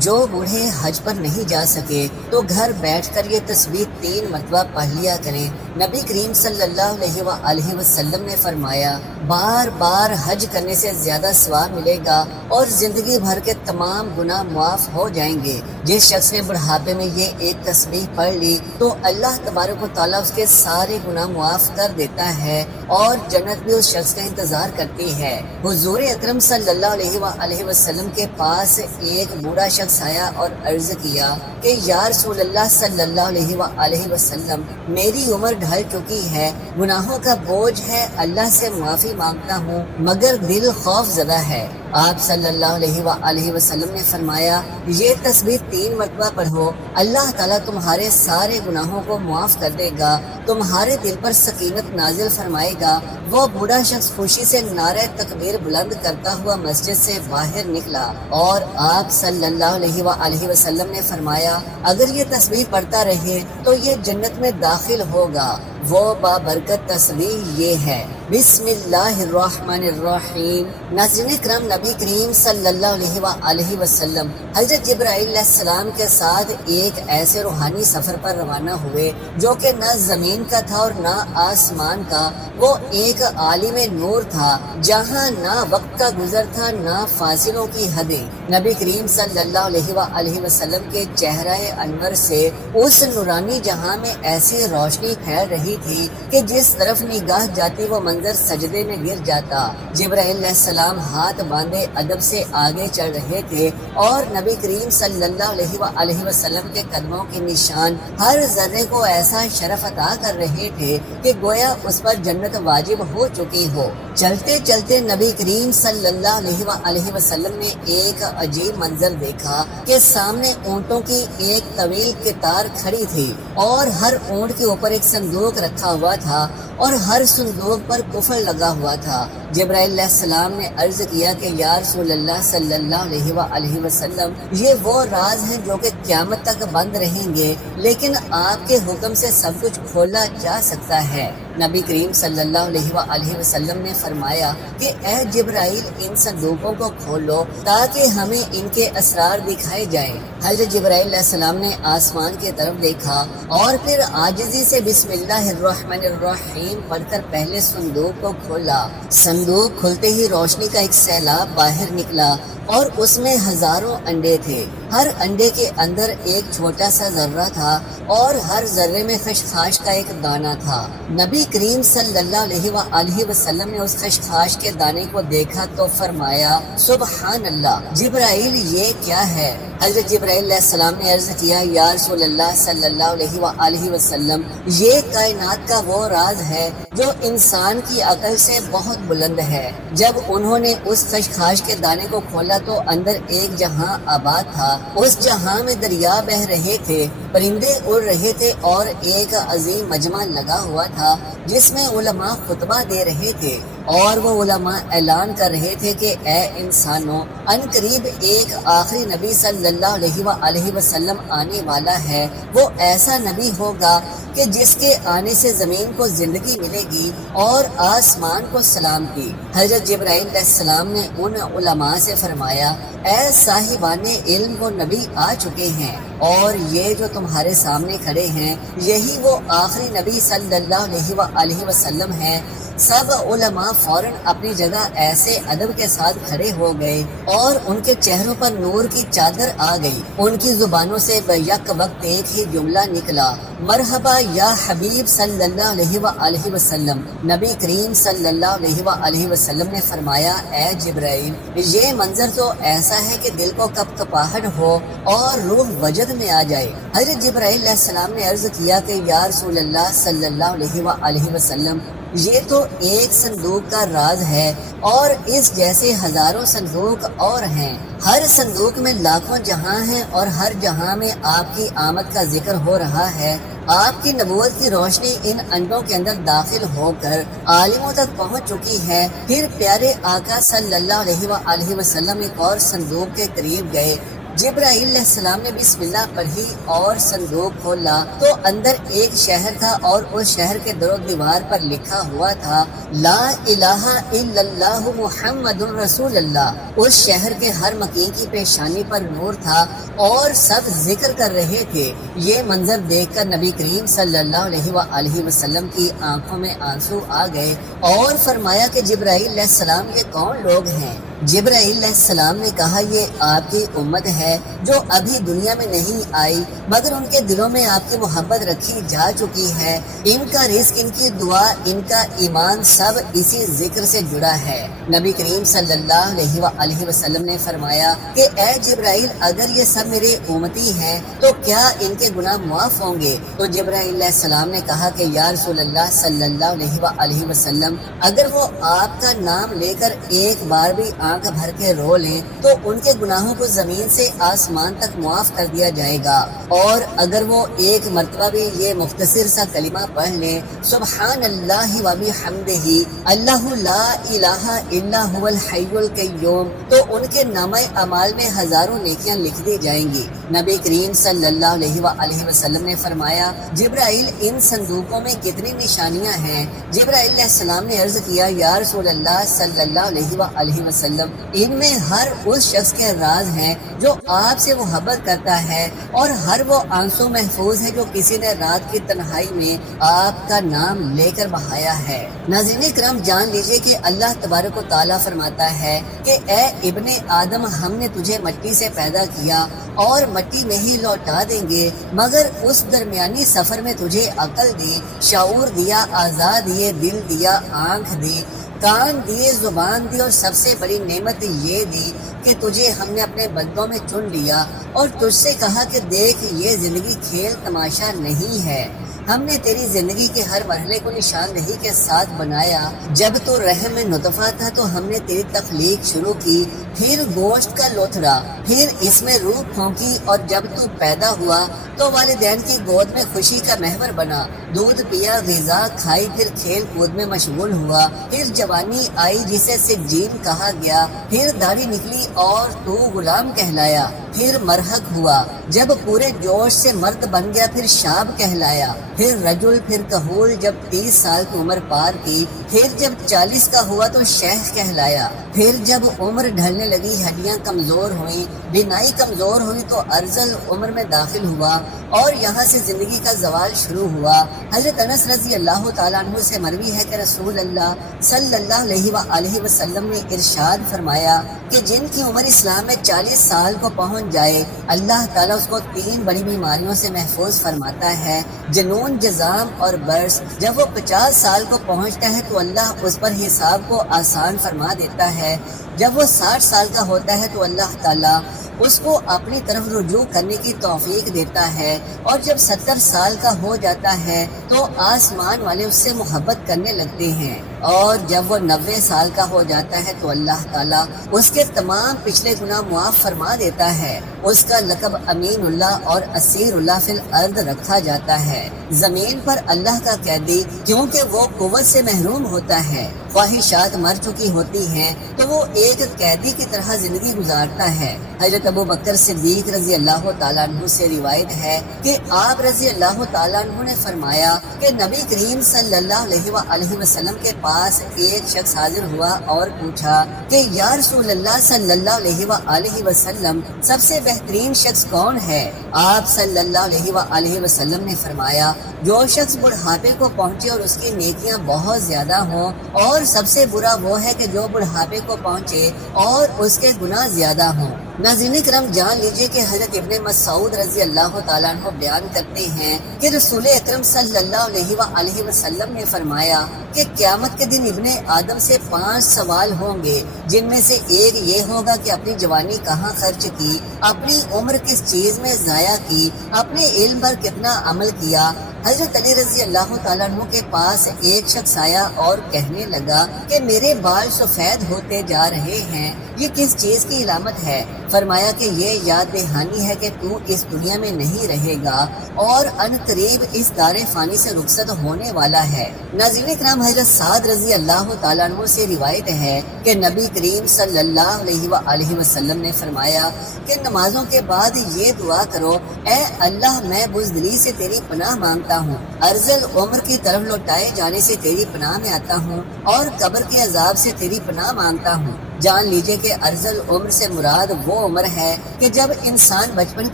جو بوڑھے حج پر نہیں جا سکے تو گھر بیٹھ کر یہ تسبیح 3 مرتبہ پڑھ لیا کریں۔ نبی کریم صلی اللہ علیہ وآلہ وسلم نے فرمایا، بار بار حج کرنے سے زیادہ ثواب ملے گا اور زندگی بھر کے تمام گناہ معاف ہو جائیں گے۔ جس شخص نے بڑھاپے میں یہ ایک تسبیح پڑھ لی تو اللہ تبارک و تعالیٰ اس کے سارے گناہ معاف کر دیتا ہے اور جنت بھی اس شخص کا انتظار کرتی ہے۔ حضور اکرم صلی اللہ علیہ وآلہ وسلم کے پاس ایک بوڑھا شخص آیا اور عرض کیا کہ یا رسول اللہ صلی اللہ علیہ وآلہ وسلم، میری عمر ڈھل چکی ہے، گناہوں کا بوجھ ہے، اللہ سے معافی مانگتا ہوں مگر دل خوف زدہ ہے۔ آپ صلی اللہ علیہ وآلہ وسلم نے فرمایا، یہ تسبیح 3 مرتبہ پڑھو، اللہ تعالیٰ تمہارے سارے گناہوں کو معاف کر دے گا، تمہارے دل پر سکینت نازل فرمائے گا۔ وہ بوڑھا شخص خوشی سے نعرہ تکبیر بلند کرتا ہوا مسجد سے باہر نکلا اور آپ صلی اللہ علیہ وآلہ وسلم نے فرمایا، اگر یہ تسبیح پڑھتا رہے تو یہ جنت میں داخل ہوگا۔ وہ بابرکت تسبیح یہ ہے، بسم اللہ الرحمن الرحیم۔ ناظرین کرام، نبی کریم صلی اللہ علیہ وآلہ وسلم حضرت جبرائیل علیہ السلام کے ساتھ ایک ایسے روحانی سفر پر روانہ ہوئے جو کہ نہ زمین کا تھا اور نہ آسمان کا۔ وہ ایک عالم نور تھا جہاں نہ وقت کا گزر تھا نہ فاصلوں کی حدیں۔ نبی کریم صلی اللہ علیہ وآلہ وسلم کے چہرہ انور سے اس نورانی جہاں میں ایسی روشنی پھیل رہی تھی کہ جس طرف نگاہ جاتی وہ منظر سجدے میں گر جاتا۔ جبرائیل علیہ السلام ہاتھ باندھے ادب سے آگے چل رہے تھے اور نبی کریم صلی اللہ علیہ وآلہ وسلم کے قدموں کے نشان ہر ذرے کو ایسا شرف عطا کر رہے تھے کہ گویا اس پر جنت واجب ہو چکی ہو۔ چلتے چلتے نبی کریم صلی اللہ علیہ وآلہ وسلم نے ایک عجیب منظر دیکھا کہ سامنے اونٹوں کی ایک طویل قطار کھڑی تھی اور ہر اونٹ کے اوپر ایک صندوق رکھا ہوا تھا اور ہر صندوق پر کفر لگا ہوا تھا۔ جبرائیل علیہ السلام نے عرض کیا کہ یا رسول اللہ صلی اللہ علیہ وآلہ وسلم، یہ وہ راز ہیں جو کہ قیامت تک بند رہیں گے، لیکن آپ کے حکم سے سب کچھ کھولا جا سکتا ہے۔ نبی کریم صلی اللہ علیہ وآلہ وسلم نے فرمایا کہ اے جبرائیل، ان صندوقوں کو کھولو تاکہ ہمیں ان کے اسرار دکھائے جائیں۔ حضرت جبرائیل علیہ السلام نے آسمان کی طرف دیکھا اور پھر عاجزی سے بسم اللہ الرحمن الرحیم پڑھ کر پہلے صندوق کو کھولا۔ صندوق کھلتے ہی روشنی کا ایک سیلاب باہر نکلا اور اس میں ہزاروں انڈے تھے۔ ہر انڈے کے اندر ایک چھوٹا سا ذرہ تھا اور ہر ذرے میں خشخاش کا ایک دانہ تھا۔ نبی کریم صلی اللہ علیہ وآلہ وسلم نے اس خشخاش کے دانے کو دیکھا تو فرمایا، سبحان اللہ، جبرائیل یہ کیا ہے؟ حضرت جبرائیل علیہ السلام نے عرض کیا، یا رسول اللہ صلی اللہ علیہ وآلہ وسلم، یہ کائنات کا وہ راز ہے جو انسان کی عقل سے بہت بلند ہے۔ جب انہوں نے اس خشخاش کے دانے کو کھولا تو اندر ایک جہاں آباد تھا۔ اس جہاں میں دریا بہہ رہے تھے، پرندے اڑ رہے تھے اور ایک عظیم مجمع لگا ہوا تھا جس میں علماء خطبہ دے رہے تھے اور وہ علماء اعلان کر رہے تھے کہ اے انسانوں، ان قریب ایک آخری نبی صلی اللہ علیہ وآلہ وسلم آنے والا ہے۔ وہ ایسا نبی ہوگا کہ جس کے آنے سے زمین کو زندگی ملے گی اور آسمان کو سلامتی۔ حضرت جبرائیل علیہ السلام نے ان علماء سے فرمایا، اے صاحبان علم، وہ نبی آ چکے ہیں اور یہ جو تمہارے سامنے کھڑے ہیں یہی وہ آخری نبی صلی اللہ علیہ وآلہ وسلم ہیں۔ سب علماء فوراً اپنی جگہ ایسے ادب کے ساتھ کھڑے ہو گئے اور ان کے چہروں پر نور کی چادر آ گئی۔ ان کی زبانوں سے بیک وقت ایک ہی جملہ نکلا، مرحبا یا حبیب صلی اللہ علیہ وآلہ وسلم۔ نبی کریم صلی اللہ علیہ وآلہ وسلم نے فرمایا، اے جبرائیل، یہ منظر تو ایسا ہے کہ دل کو کپ کپاہٹ ہو اور روح وجد میں آ جائے۔ حضرت جبرائیل علیہ السلام نے عرض کیا کہ یا رسول اللہ صلی اللہ علیہ وآلہ وسلم، یہ تو ایک صندوق کا راز ہے اور اس جیسے ہزاروں صندوق اور ہیں۔ ہر صندوق میں لاکھوں جہاں ہیں اور ہر جہاں میں آپ کی آمد کا ذکر ہو رہا ہے۔ آپ کی نبوت کی روشنی ان انڈوں کے اندر داخل ہو کر عالموں تک پہنچ چکی ہے۔ پھر پیارے آقا صلی اللہ علیہ وآلہ وسلم ایک اور صندوق کے قریب گئے جبرائیل علیہ السلام نے بسم اللہ پڑھی اور صندوق کھولا تو اندر ایک شہر تھا اور اس شہر کے در و دیوار پر لکھا ہوا تھا لا الہ الا اللہ محمد رسول اللہ۔ اس شہر کے ہر مکین کی پیشانی پر نور تھا اور سب ذکر کر رہے تھے۔ یہ منظر دیکھ کر نبی کریم صلی اللہ علیہ وآلہ وسلم کی آنکھوں میں آنسو آ گئے اور فرمایا کہ جبرائیل علیہ السلام یہ کون لوگ ہیں؟ جبرائیل علیہ السلام نے کہا یہ آپ کی امت ہے جو ابھی دنیا میں نہیں آئی مگر ان کے دلوں میں آپ کی محبت رکھی جا چکی ہے۔ ان کا رزق، ان کی دعا، ان کا ایمان سب اسی ذکر سے جڑا ہے۔ نبی کریم صلی اللہ علیہ وآلہ وسلم نے فرمایا کہ اے جبرائیل اگر یہ سب میرے امتی ہیں تو کیا ان کے گناہ معاف ہوں گے؟ تو جبرائیل علیہ السلام نے کہا کہ یا رسول اللہ صلی اللہ علیہ وآلہ وسلم اگر وہ آپ کا نام لے کر ایک بار بھی آنکھ بھر کے رو لیں تو ان کے گناہوں کو زمین سے آسمان تک معاف کر دیا جائے گا، اور اگر وہ ایک مرتبہ بھی یہ مختصر سا کلمہ پڑھ لیں سبحان اللہ و بحمدہ اللہ لا الہ الا هو الحی القیوم تو ان کے نامہ اعمال میں ہزاروں نیکیاں لکھ دی جائیں گی۔ نبی کریم صلی اللہ علیہ وآلہ وسلم نے فرمایا جبرائیل ان صندوقوں میں کتنی نشانیاں ہیں؟ جبرائیل علیہ السلام نے عرض کیا یا رسول اللہ صلی اللہ علیہ وآلہ وسلم ان میں ہر اس شخص کے راز ہیں جو آپ سے محبت کرتا ہے، اور ہر وہ آنسو محفوظ ہے جو کسی نے رات کی تنہائی میں آپ کا نام لے کر بہایا ہے۔ ناظرین کرام جان لیجئے کہ اللہ تبارک و تعالیٰ فرماتا ہے کہ اے ابن آدم ہم نے تجھے مٹی سے پیدا کیا اور مٹی میں ہی لوٹا دیں گے، مگر اس درمیانی سفر میں تجھے عقل دی، شعور دیا، اعضاء دیے، دل دیا، آنکھ دی، کان دیے، زبان دی، اور سب سے بڑی نعمت یہ دی کہ تجھے ہم نے اپنے بندوں میں چن لیا اور تجھ سے کہا کہ دیکھ یہ زندگی کھیل تماشا نہیں ہے۔ ہم نے تیری زندگی کے ہر مرحلے کو نشاندہی کے ساتھ بنایا۔ جب تو رحم میں نطفہ تھا تو ہم نے تیری تخلیق شروع کی، پھر گوشت کا لوتھڑا، پھر اس میں روح پھونکی، اور جب تو پیدا ہوا تو والدین کی گود میں خوشی کا محور بنا، دودھ پیا، غذا کھائی، پھر کھیل کود میں مشغول ہوا، پھر جوانی آئی جسے سجین کہا گیا، پھر داڑھی نکلی اور تو غلام کہلایا، پھر مرحق ہوا، جب پورے جوش سے مرد بن گیا پھر شاب کہلایا، پھر رجل، پھر کہول، جب 30 سال کی عمر پار کی، پھر جب 40 کا ہوا تو شیخ کہلایا، پھر جب عمر ڈھلنے لگی، ہڈیاں کمزور ہوئیں، بینائی کمزور ہوئی تو ارذل عمر میں داخل ہوا، اور یہاں سے زندگی کا زوال شروع ہوا۔ حضرت انس رضی اللہ تعالیٰ عنہ سے مروی ہے کہ رسول اللہ صلی اللہ علیہ وآلہ وسلم نے ارشاد فرمایا کہ جن کی عمر اسلام میں 40 سال کو پہنچ جائے اللہ تعالیٰ اس کو 3 بڑی بیماریوں سے محفوظ فرماتا ہے، جنون، جزام اور برس۔ جب وہ 50 سال کو پہنچتا ہے تو اللہ اس پر حساب کو آسان فرما دیتا ہے، جب وہ 60 سال کا ہوتا ہے تو اللہ تعالیٰ اس کو اپنی طرف رجوع کرنے کی توفیق دیتا ہے، اور جب 70 سال کا ہو جاتا ہے تو آسمان والے اس سے محبت کرنے لگتے ہیں، اور جب وہ 90 سال کا ہو جاتا ہے تو اللہ تعالیٰ اس کے تمام پچھلے گناہ معاف فرما دیتا ہے۔ اس کا لقب امین اللہ اور اسیر اللہ فی الارض رکھا جاتا ہے، زمین پر اللہ کا قیدی، کیونکہ وہ قوت سے محروم ہوتا ہے، خواہشات مر چکی ہوتی ہیں تو وہ ایک قیدی کی طرح زندگی گزارتا ہے۔ حضرت ابو بکر صدیق رضی اللہ تعالیٰ عنہ سے روایت ہے کہ آپ رضی اللہ تعالیٰ عنہ نے فرمایا کہ نبی کریم صلی اللہ علیہ وآلہ وسلم کے پاس ایک شخص حاضر ہوا اور پوچھا کہ یا رسول اللہ صلی اللہ علیہ وآلہ وسلم سب سے بہترین شخص کون ہے؟ آپ صلی اللہ علیہ وآلہ وسلم نے فرمایا جو شخص بڑھاپے کو پہنچے اور اس کی نیکیاں بہت زیادہ ہوں، اور سب سے برا وہ ہے کہ جو بڑھاپے کو پہنچے اور اس کے گناہ زیادہ ہوں۔ ناظرین کرام جان لیجئے کہ حضرت ابن مسعود رضی اللہ تعالیٰ عنہ بیان کرتے ہیں کہ رسول اکرم صلی اللہ علیہ وآلہ وسلم نے فرمایا کہ قیامت کے دن ابن آدم سے 5 سوال ہوں گے، جن میں سے ایک یہ ہوگا کہ اپنی جوانی کہاں خرچ کی، اپنی عمر کس چیز میں ضائع کی، اپنے علم پر کتنا عمل کیا۔ حضرت علی رضی اللہ تعالیٰ عنہ کے پاس ایک شخص آیا اور کہنے لگا کہ میرے بال سفید ہوتے جا رہے ہیں، یہ کس چیز کی علامت ہے؟ فرمایا کہ یہ یاد دہانی ہے کہ تو اس دنیا میں نہیں رہے گا اور ان قریب اس دار فانی سے رخصت ہونے والا ہے۔ ناظرین کرام، حضرت سعد رضی اللہ تعالیٰ عنہ سے روایت ہے کہ نبی کریم صلی اللہ علیہ وآلہ وسلم نے فرمایا کہ نمازوں کے بعد یہ دعا کرو، اے اللہ میں بزدلی سے تیری پناہ مانگتا ہوں، ارذل عمر کی طرف لوٹائے جانے سے تیری پناہ میں آتا ہوں اور قبر کے عذاب سے تیری پناہ مانگتا ہوں۔ جان لیجئے کہ ارذل عمر سے مراد وہ عمر ہے کہ جب انسان بچپن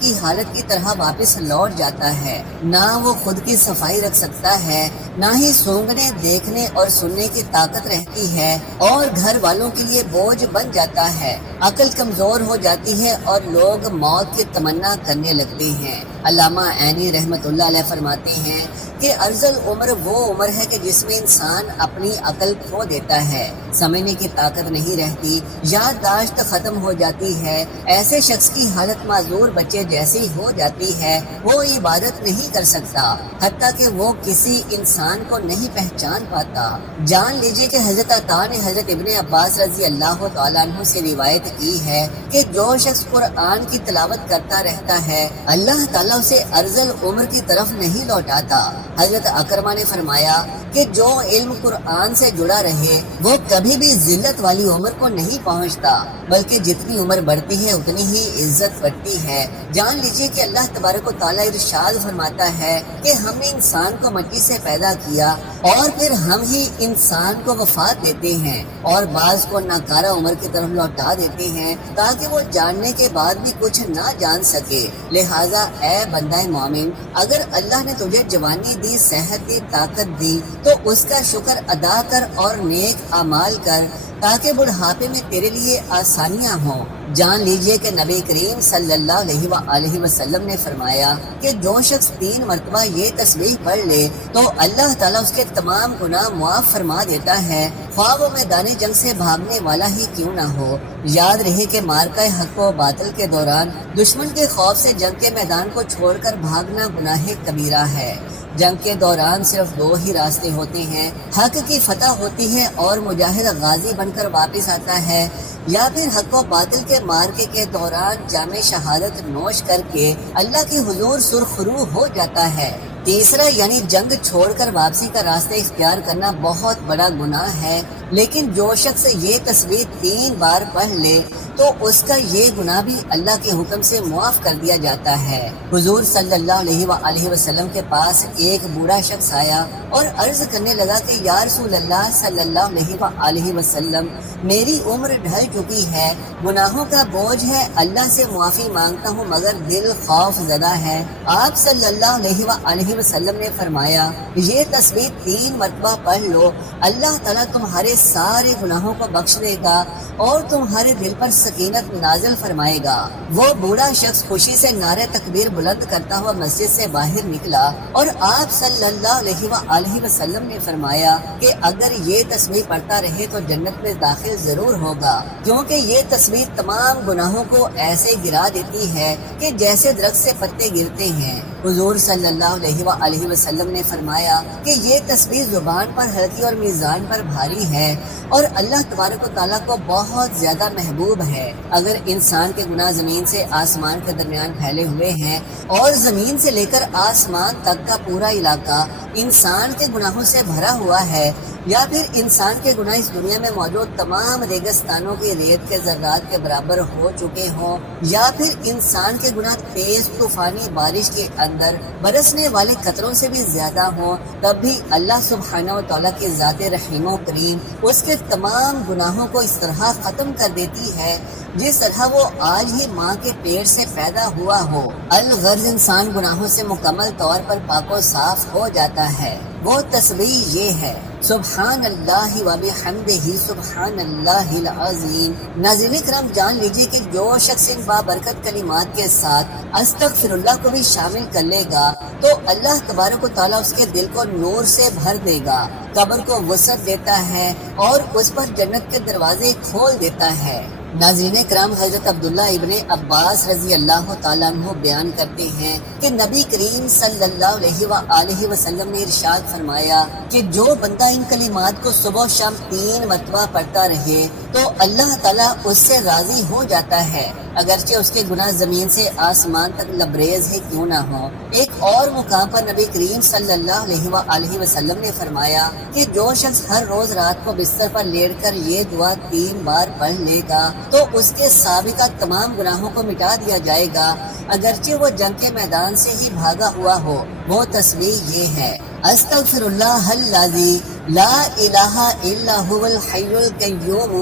کی حالت کی طرح واپس لوٹ جاتا ہے، نہ وہ خود کی صفائی رکھ سکتا ہے، نہ ہی سونگنے، دیکھنے اور سننے کی طاقت رہتی ہے، اور گھر والوں کے لیے بوجھ بن جاتا ہے، عقل کمزور ہو جاتی ہے اور لوگ موت کی تمنا کرنے لگتے ہیں۔ علامہ عینی رحمت اللہ علیہ فرماتے ہیں کہ ارذل عمر وہ عمر ہے کہ جس میں انسان اپنی عقل کھو دیتا ہے، سمجھنے کی طاقت نہیں رہتی، یادداشت ختم ہو جاتی ہے، ایسے شخص کی حالت معذور بچے جیسی ہو جاتی ہے، وہ عبادت نہیں کر سکتا، حتیٰ کہ وہ کسی انسان کو نہیں پہچان پاتا۔ جان لیجئے کہ حضرت عطا نے حضرت ابن عباس رضی اللہ تعالیٰ عنہ سے روایت کی ہے کہ جو شخص قرآن کی تلاوت کرتا رہتا ہے، اللہ تعالیٰ اسے ارذل عمر کی طرف نہیں لوٹاتا۔ حضرت اکرمہ نے فرمایا کہ جو علم قرآن سے جڑا رہے وہ کبھی بھی ذلت والی عمر کو نہیں پہنچتا، بلکہ جتنی عمر بڑھتی ہے اتنی ہی عزت بڑھتی ہے۔ جان لیجیے کہ اللہ تبارک و تعالیٰ ارشاد فرماتا ہے کہ ہم نے انسان کو مٹی سے پیدا کیا اور پھر ہم ہی انسان کو وفات دیتے ہیں اور بعض کو ناکارہ عمر کی طرف لوٹا دیتے ہیں تاکہ وہ جاننے کے بعد بھی کچھ نہ جان سکے۔ لہٰذا اے بندہ مومن، اگر اللہ نے تجھے جوانی دی، صحت دی، طاقت دی تو اس کا شکر ادا کر اور نیک اعمال کر تاکہ بڑھاپے میں تیرے لیے آسانیاں ہوں۔ جان لیجئے کہ نبی کریم صلی اللہ علیہ وآلہ وسلم نے فرمایا کہ جو شخص 3 مرتبہ یہ تسبیح پڑھ لے تو اللہ تعالیٰ اس کے تمام گناہ معاف فرما دیتا ہے، خواہ وہ میدان جنگ سے بھاگنے والا ہی کیوں نہ ہو۔ یاد رہے کہ مارکہ حق و باطل کے دوران دشمن کے خوف سے جنگ کے میدان کو چھوڑ کر بھاگنا گناہ کبیرہ ہے۔ جنگ کے دوران صرف 2 ہی راستے ہوتے ہیں، حق کی فتح ہوتی ہے اور مجاہد غازی بن کر واپس آتا ہے، یا پھر حق و باطل کے مارکے کے دوران جام شہادت نوش کر کے اللہ کی حضور سرخرو ہو جاتا ہے۔ تیسرا یعنی جنگ چھوڑ کر واپسی کا راستہ اختیار کرنا بہت بڑا گناہ ہے، لیکن جو شخص یہ تسبیح 3 بار پڑھ لے تو اس کا یہ گناہ بھی اللہ کے حکم سے معاف کر دیا جاتا ہے۔ حضور صلی اللہ علیہ وآلہ وسلم کے پاس ایک بوڑھا شخص آیا اور عرض کرنے لگا کہ یا رسول اللہ صلی اللہ علیہ وآلہ وسلم، میری عمر ڈھل چکی ہے، گناہوں کا بوجھ ہے، اللہ سے معافی مانگتا ہوں مگر دل خوف زدہ ہے۔ آپ صلی اللہ علیہ وآلہ وسلم نے فرمایا یہ تسبیح 3 مرتبہ پڑھ لو، اللہ تعالیٰ تمہارے سارے گناہوں کو بخش دے گا اور تمہارے دل پر سکینت نازل فرمائے گا۔ وہ بوڑھا شخص خوشی سے نعرہ تکبیر بلند کرتا ہوا مسجد سے باہر نکلا اور آپ صلی اللہ علیہ وآلہ وسلم نے فرمایا کہ اگر یہ تسبیح پڑھتا رہے تو جنت میں داخل ضرور ہوگا، کیونکہ یہ تسبیح تمام گناہوں کو ایسے گرا دیتی ہے کہ جیسے درخت سے پتے گرتے ہیں۔ حضور صلی اللہ علیہ وآلہ وسلم نے فرمایا کہ یہ تسبیح زبان پر ہلکی اور میزان پر بھاری ہے اور اللہ تبارک و تعالیٰ کو بہت زیادہ محبوب ہے۔ اگر انسان کے گناہ زمین سے آسمان کے درمیان پھیلے ہوئے ہیں اور زمین سے لے کر آسمان تک کا پورا علاقہ انسان کے گناہوں سے بھرا ہوا ہے، یا پھر انسان کے گناہ اس دنیا میں موجود تمام ریگستانوں کی ریت کے ذرات کے برابر ہو چکے ہوں، یا پھر انسان کے گناہ تیز طوفانی بارش کے اندر برسنے والے قطروں سے بھی زیادہ ہوں، تب بھی اللہ سبحانہ و تعالیٰ کی ذات رحیم و کریم اس کے تمام گناہوں کو اس طرح ختم کر دیتی ہے جس طرح وہ آج ہی ماں کے پیٹ سے پیدا ہوا ہو۔ الغرض انسان گناہوں سے مکمل طور پر پاک و صاف ہو جاتا ہے۔ وہ تسبیح یہ ہے، سبحان اللہ و بحمدہ سبحان اللہ العظیم۔ ناظرین کرام، جان لیجیے کہ جو شخص ان بابرکت کلمات کے ساتھ استغفر اللہ کو بھی شامل کر لے گا تو اللہ تبارک و تعالیٰ اس کے دل کو نور سے بھر دے گا، قبر کو وسعت دیتا ہے اور اس پر جنت کے دروازے کھول دیتا ہے۔ ناظرین کرام، حضرت عبداللہ ابن عباس رضی اللہ تعالیٰ عنہ بیان کرتے ہیں کہ نبی کریم صلی اللہ علیہ وآلہ وسلم نے ارشاد فرمایا کہ جو بندہ ان کلمات کو صبح و شام 3 مرتبہ پڑھتا رہے تو اللہ تعالیٰ اس سے راضی ہو جاتا ہے، اگرچہ اس کے گناہ زمین سے آسمان تک لبریز ہی کیوں نہ ہو۔ ایک اور مقام پر نبی کریم صلی اللہ علیہ وآلہ وسلم نے فرمایا کہ جو شخص ہر روز رات کو بستر پر لیٹ کر یہ دعا 3 بار پڑھ لے گا تو اس کے سابقہ تمام گناہوں کو مٹا دیا جائے گا، اگرچہ وہ جنگ کے میدان سے ہی بھاگا ہوا ہو۔ وہ تسبیح یہ ہے: استغفر اللہ الذی لا الہ الا هو الحی القیوم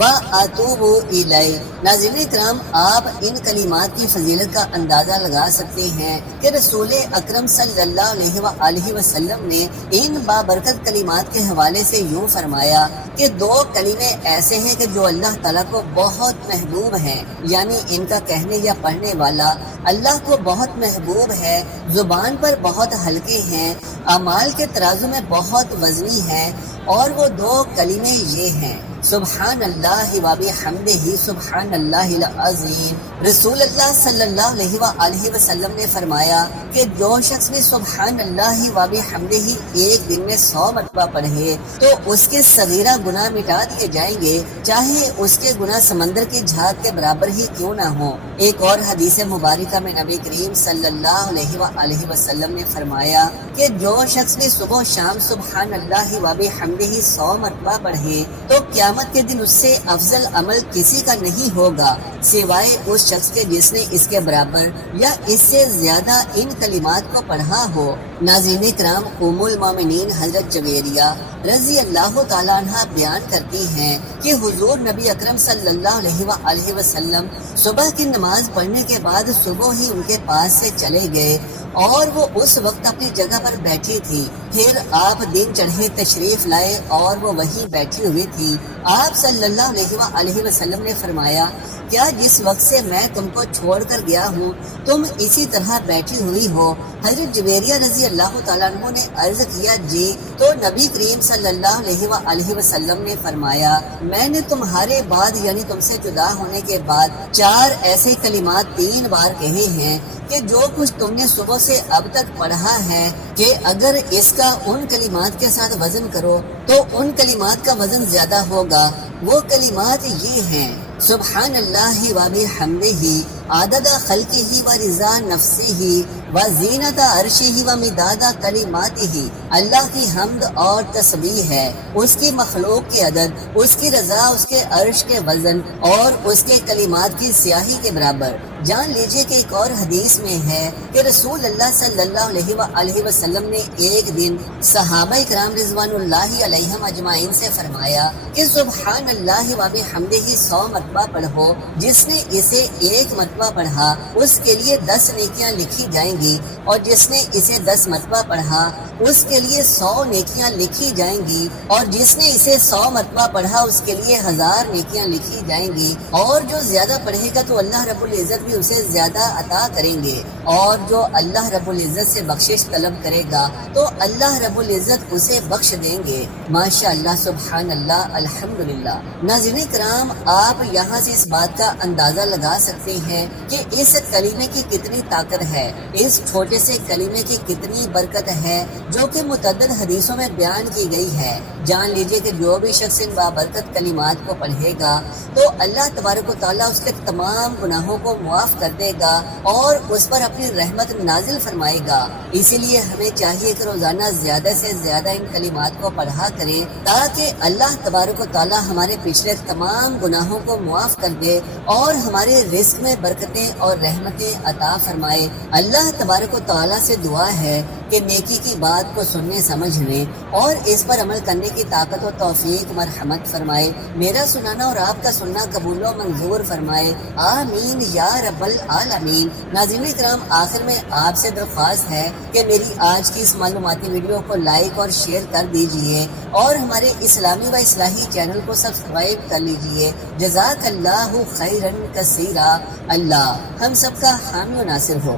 واتوب الیہ۔ ناظرین کرام، آپ ان کلمات کی فضیلت کا اندازہ لگا سکتے ہیں کہ رسول اکرم صلی اللہ علیہ وآلہ وسلم نے ان بابرکت کلمات کے حوالے سے یوں فرمایا کہ 2 کلمے ایسے ہیں کہ جو اللہ تعالیٰ کو بہت محبوب ہیں، یعنی ان کا کہنے یا پڑھنے والا اللہ کو بہت محبوب ہے، زبان پر بہت ہلکے ہیں، اعمال کے ترازو میں بہت وزنی ہے، اور وہ 2 کلمے یہ ہیں: سبحان اللہ و بحمدہ سبحان اللہ العظیم۔ رسول اللہ صلی اللہ علیہ وآلہ وسلم نے فرمایا کہ جو شخص بھی سبحان اللہ و بحمدہ ایک دن میں 100 مرتبہ پڑھے تو اس کے صغیرہ گناہ مٹا دیے جائیں گے، چاہے اس کے گناہ سمندر کی جھاگ کے برابر ہی کیوں نہ ہو۔ ایک اور حدیث مبارکہ میں نبی کریم صلی اللہ علیہ وآلہ وسلم نے فرمایا کہ جو شخص بھی صبح و شام سبحان اللہ و بحمدہ 100 مرتبہ پڑھے تو قیامت کے دن اس سے افضل عمل کسی کا نہیں ہوگا سوائے اس شخص کے جس نے اس کے برابر یا اس سے زیادہ ان کلمات کو پڑھا ہو۔ ناظرین کرام، ام المومنین حضرت جویریہ رضی اللہ تعالیٰ عنہ بیان کرتی ہیں کہ حضور نبی اکرم صلی اللہ علیہ وآلہ وسلم صبح کی نماز پڑھنے کے بعد صبح ہی ان کے پاس سے چلے گئے اور وہ اس وقت اپنی جگہ پر بیٹھی تھی۔ پھر آپ دن چڑھے تشریف لائے اور وہ وہیں بیٹھی ہوئی تھی۔ آپ صلی اللہ علیہ وآلہ وسلم نے فرمایا: کیا جس وقت سے میں تم کو چھوڑ کر گیا ہوں تم اسی طرح بیٹھی ہوئی ہو؟ حضرت جویریہ رضی اللہ تعالیٰ عنہ نے عرض کیا: جی۔ تو نبی کریم صلی اللہ علیہ وآلہ وسلم نے فرمایا: میں نے تمہارے بعد یعنی تم سے جدا ہونے کے بعد 4 ایسے کلمات 3 بار کہے ہیں کہ جو کچھ تم نے صبح سے اب تک پڑھا ہے کہ اگر اس کا ان کلمات کے ساتھ وزن کرو تو ان کلمات کا وزن زیادہ ہوگا۔ وہ کلمات یہ ہیں: سبحان اللہ و بحمدہ عدد خلقہ و رضا نفسہ و زینت عرشہ و مداد کلماتہ۔ اللہ کی حمد اور تسبیح ہے اس کی مخلوق کے عدد، اس کی رضا اس کے عرش کے وزن اور اس کے کلمات کی سیاہی کے برابر۔ جان لیجئے کہ ایک اور حدیث میں ہے کہ رسول اللہ صلی اللہ علیہ وآلہ وسلم نے ایک دن صحابہ کرام رضوان اللہ علیہم اجمعین سے فرمایا کہ سبحان اللہ و بحمدہ 100 مرتبہ پڑھو، جس نے اسے 1 مرتبہ پڑھا اس کے لیے 10 نیکیاں لکھی جائیں گی، اور جس نے اسے 10 مرتبہ پڑھا اس کے لیے 100 نیکیاں لکھی جائیں گی، اور جس نے اسے 100 مرتبہ پڑھا اس کے لیے 1000 نیکیاں لکھی جائیں گی، اور جو زیادہ پڑھے گا تو اللہ رب العزت بھی اسے زیادہ عطا کریں گے، اور جو اللہ رب العزت سے بخشش طلب کرے گا تو اللہ رب العزت اسے بخش دیں گے۔ ماشاء اللہ، سبحان اللہ، الحمدللہ۔ ناظرین کرام، آپ یہاں سے اس بات کا اندازہ لگا سکتے ہیں کہ اس کلمے کی کتنی طاقت ہے، اس چھوٹے سے کلمے کی کتنی برکت ہے جو کہ متعدد حدیثوں میں بیان کی گئی ہے۔ جان لیجئے کہ جو بھی شخص ان بابرکت کلمات کو پڑھے گا تو اللہ تبارک و تعالیٰ اس کے تمام گناہوں کو معاف کر دے گا اور اس پر اپنی رحمت نازل فرمائے گا۔ اسی لیے ہمیں چاہیے کہ روزانہ زیادہ سے زیادہ ان کلمات کو پڑھا کریں تاکہ اللہ تبارک و تعالیٰ ہمارے پچھلے تمام گناہوں کو معاف کر دے اور ہمارے رزق میں برکتیں اور رحمتیں عطا فرمائے۔ اللہ تبارک و تعالیٰ سے دعا ہے کہ نیکی کی بات کو سننے سمجھنے اور اس پر عمل کرنے کی طاقت و توفیق مرحمت فرمائے۔ میرا سنانا اور آپ کا سننا قبول و منظور فرمائے، آمین یا رب العالمین۔ ناظرین کرام، آخر میں آپ سے درخواست ہے کہ میری آج کی اس معلوماتی ویڈیو کو لائک اور شیئر کر دیجئے اور ہمارے اسلامی و اصلاحی چینل کو سبسکرائب کر لیجئے۔ جزاک اللہ خیرا کثیرا۔ اللہ ہم سب کا حامی و ناصر ہو۔